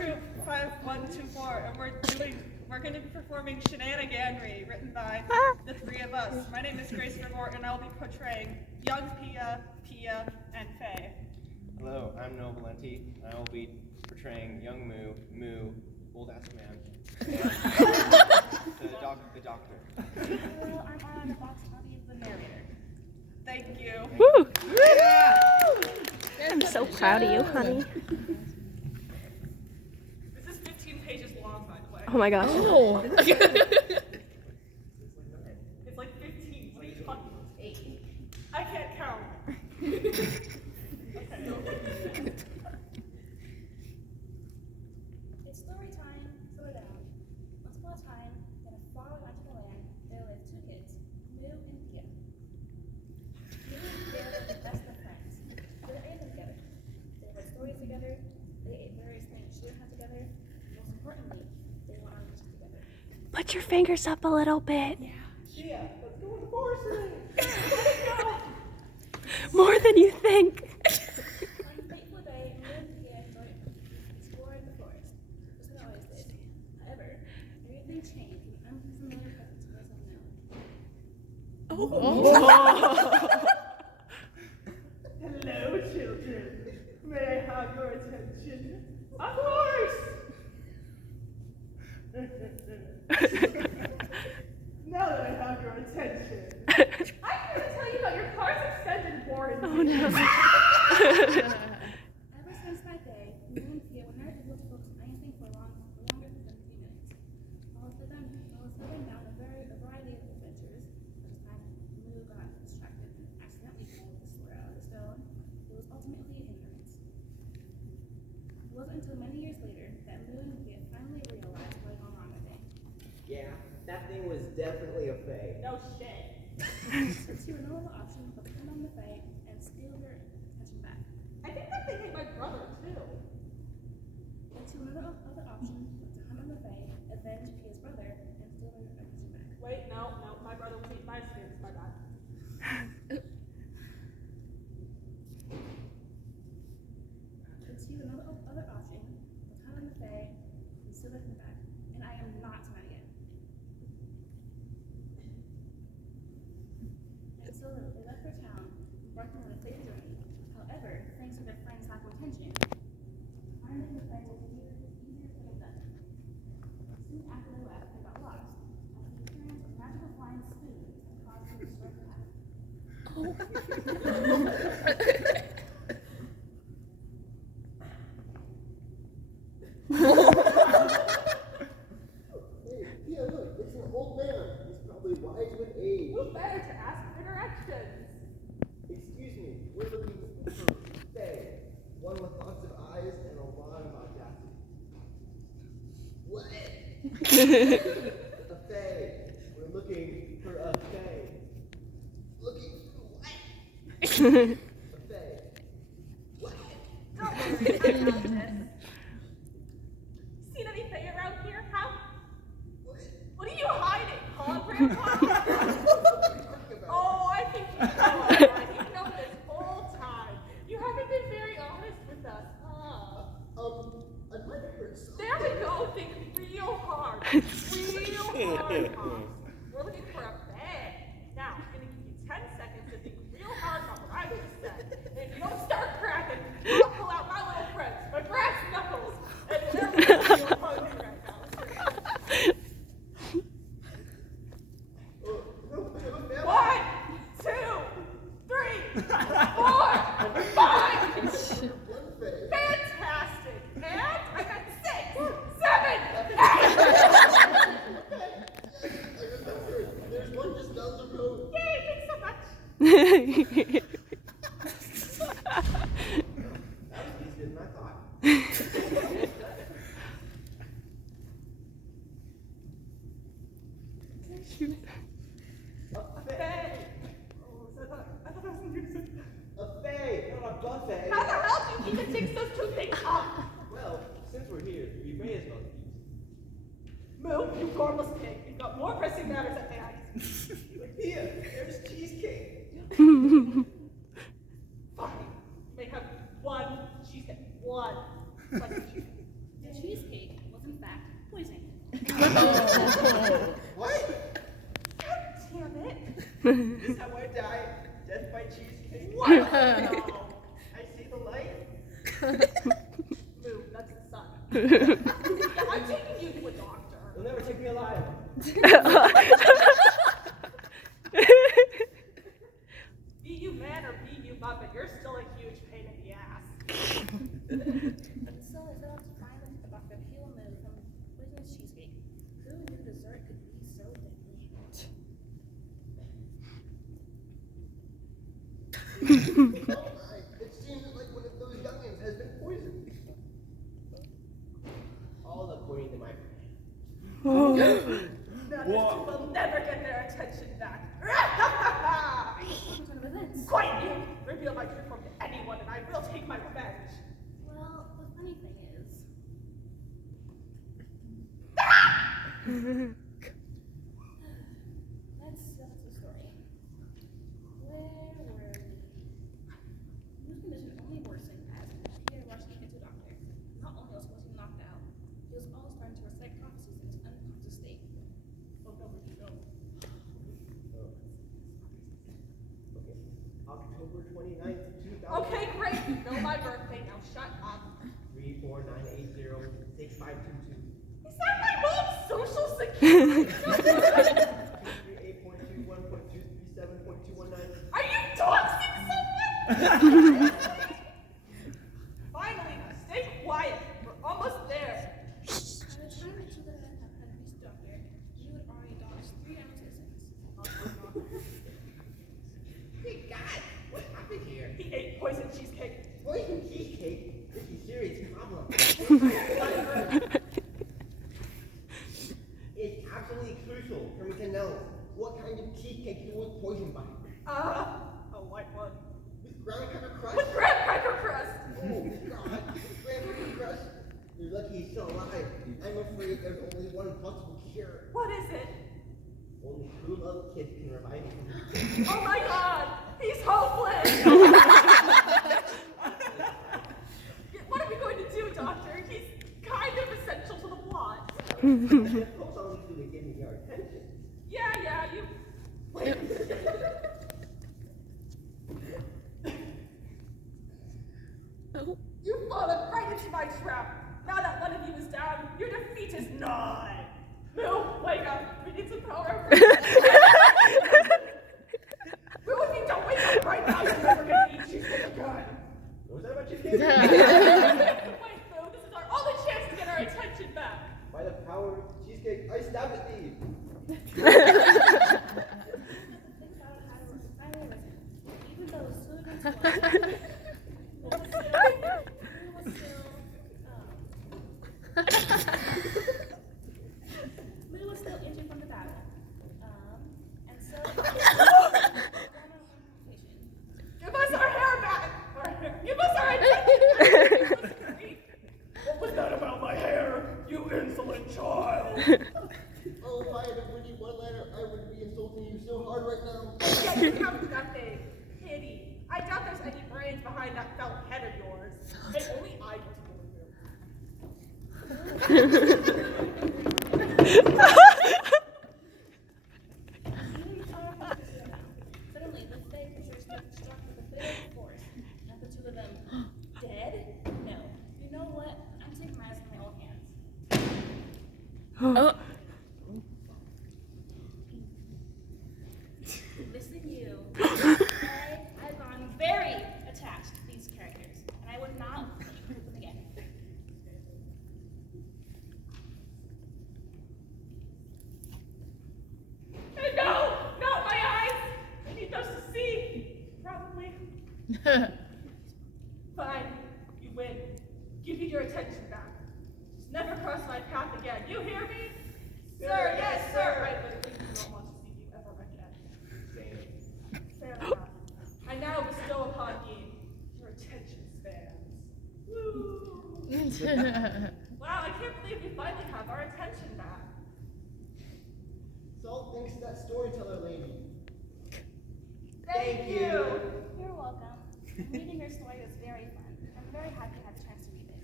Troop 5124, and we're going to be performing Shenaniganary, written by the three of us. My name is Grace Verboort, and I'll be portraying young Pia, and Faye. Hello, I'm Noah Ballenti, and I will be portraying young Moo, old-ass man, and the doctor. Hello, I'm Ari Box, I'll be the narrator. Thank you. Woo! Yeah. I'm so proud of you, honey. This is 15 pages long, by the way. Oh my gosh. Oh. It's like 15. What are you talking about? 8. I can't count. It's story time, slow down. Once upon a time, in a far magical land, there lived 2 kids, Moo and Pia. Moo and Pia were the best of friends. They were anything together. They read stories together, they ate various things she had together, and most importantly, they went on missions together. Put your fingers up a little bit. Yeah, let's go in the forest today. More than you think. On a fateful day, Moo and Pia enjoyed exploring the forest, just as they always did. However, everything changed when unfamiliar presence was unknown. Hello, children. May I have your attention? Of course! Now that I have your attention, I'm here to tell you about your car's extended warranty. Oh no. Ever since that day, Moo and Pia were never able to focus on anything for longer than a few minutes. While settling down a variety of adventures, such as time Moo got distracted and accidentally pulled the sword out of the stone, it was ultimately a hindrance. It wasn't until many years later that Moo and Pia finally realized what had gone wrong that day. Yeah, that thing was definitely a fake. No shit. The two had no other option but to turn on the Fae and steal their attention back. I think that thing hit my brother, too. The two had no other option but to hunt on the Fae, avenge Pia's brother, and steal their attention back. Wait, no, my brother was eating my spirits, my bad. The two had no other option but to hunt on the Fae and steal their attention back. And I am not Shenanigan. And so they left their town, embarking on a safe journey. However, thanks to their friend's lack of attention, finding the Fae was easier said than done. Soon after they left, they got lost, as the appearance of magical flying spoons had caused them to strike the path. Yeah, look, it's an old man. He's probably wise with age. Who better to ask for directions? Excuse me, we're looking for Faye. One with lots of eyes and a lot of audacity. What? A Faye. We're looking for a Faye. Looking for what? A Faye. What? Don't worry, I got this. Seen anything around here, huh? What are you hiding, huh, Grandpa? Oh, I think you know. I think you know this whole time. You haven't been very honest with us, huh? I might have heard something. There we go. Think real hard. Real hard, huh? We're looking for a bag. Now, I'm going to give you 10 seconds to think real hard about what I just said. And if you don't start cracking, I'll pull out my little friends, my brass knuckles, and they're real hungry right now. One, two, three, 4, 5. Fantastic. And I got 6, 7, 8. There's one just down the road. Yay, thanks so much. That was easier than I thought. A Faye. Oh, I thought that was music. A Faye, not a buffet. How the hell do you even mix those two things up? Well, since we're here, we may as well eat. Moo, you gormless pig. You've got more pressing matters at hand. Here, there's cheesecake. Fine. You may have one cheesecake. One. Like cheesecake. The cheesecake What? God damn it. Is how I die? Death by cheesecake? What? No. I see the light. Move, that's the sun. I'm taking you to a doctor. You'll never take me alive. Be you man or be you muppet, you're still a huge pain in the ass. So I set out to find about the peel move from Poisonous Cheesecake. Who knew dessert could be so deadly? Oh my, it seems like one of those youngins has been poisoned. All according to my plan. Now these two will never get their attention back. What sort of events? Quite you! Reveal my true form to anyone and I will take my revenge. Well, the funny thing is, that's the story. Where were we? His condition only worsened as Peter rushed him into a doctor. Not only was he knocked out, he was also starting to recite prophecies in his unconscious state. Oh no, no. Okay. October 29th, 2000. Okay, great. You know my birthday. Now shut up. 349806522. Is that my mom's social security? 238.21.237.219. Are you doxing someone? Finally, now stay quiet. We're almost there. By the time the children had reached the doctor, he had already dodged 3 ounces. Hey God, what happened here? He ate poison cheesecake. Poison cheesecake? This is a serious problem. It's absolutely crucial for me to know what kind of cheesecake you was poisoned by. A white one. With graham cracker crust? With graham cracker crust. Oh God, with graham cracker crust? You're lucky he's still alive. I'm afraid there's only one possible cure. What is it? Only true love kids can revive him. Oh my god, he's hopeless! What are we going to do, Doctor? He's kind of essential to the plot. I suppose all you do is give me your attention. Yeah, you... Wait. You've fallen right into my trap. Now that one of you is down, your defeat is nigh. Moo, wake up. We need some power. Moo, if you don't wake up right now, you're never going to eat cheesecake again. What was that about cheesecake? Wait, Moo, this is our only chance to get our attention back. By the power of cheesecake, I stab at thee. Even though Sudan's Lou was still injured from the battle. And so Give us our hair back. Give us our attention back. What was that about my hair, you insolent child? Oh, if I had written you one letter, I would be insulting you so hard right now. Yet you have nothing. Pity. I doubt there's any brains behind that felt head of yours. And only I get to Suddenly, the fake creature struck with a bit of force. And the two of them, dead? No. You know what? I'm taking matters in my own hands. Listen, you. I've gone very attached to these characters, and I would not let you hurt them again. Hey, no! Not my eyes! I need those to see. Probably. Fine. You win. Give me your attention back. Just never cross my path again. You hear me? Sir, yes, sir. I really do not want to see you ever again. Same. Fair enough. I now bestow upon ye your attention spans. Woo! Wow, I can't believe we finally have our attention back. Salt thanks to that storyteller lady. Thank you. You're welcome. Reading your story was very fun. I'm very happy I had the chance to read it.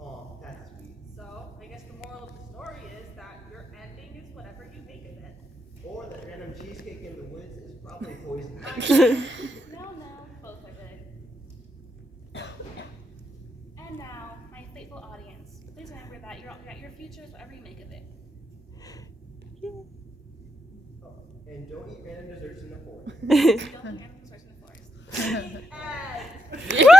Oh, that's sweet. So, I guess cheesecake in the woods is probably poison. No, both are good. And now, my faithful audience, please remember that your future is whatever you make of it. Oh, and don't eat random desserts in the forest. Don't eat animals in the forest. The end.